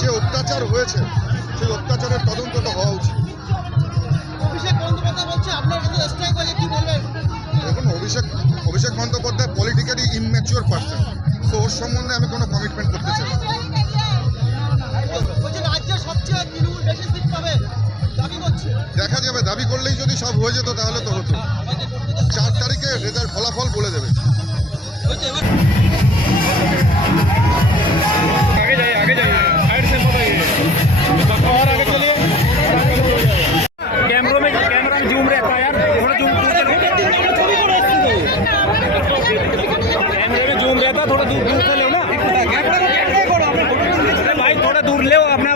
যে অত্যাচার হয়েছে সেই অত্যাচারের তদন্তটা হওয়া উচিত। দেখুন, অভিষেক বন্দ্যোপাধ্যায় পলিটিক্যালি ইমম্যাচিওর পার্সন, তো ওর সম্বন্ধে আমি কোনো কমিটমেন্ট করতে চাই না। দেখা যাবে, দাবি করলেই যদি সব হয়ে যেত তাহলে তো হতো। 4 তারিখে রেজাল্ট ফলাফল বলে দেবে। कैमरों में जूम रहता है यार, थोड़ा जूम कैमरे में जूम रहता है, थोड़ा दूर से लो ना भाई, थोड़ा दूर ले अपना।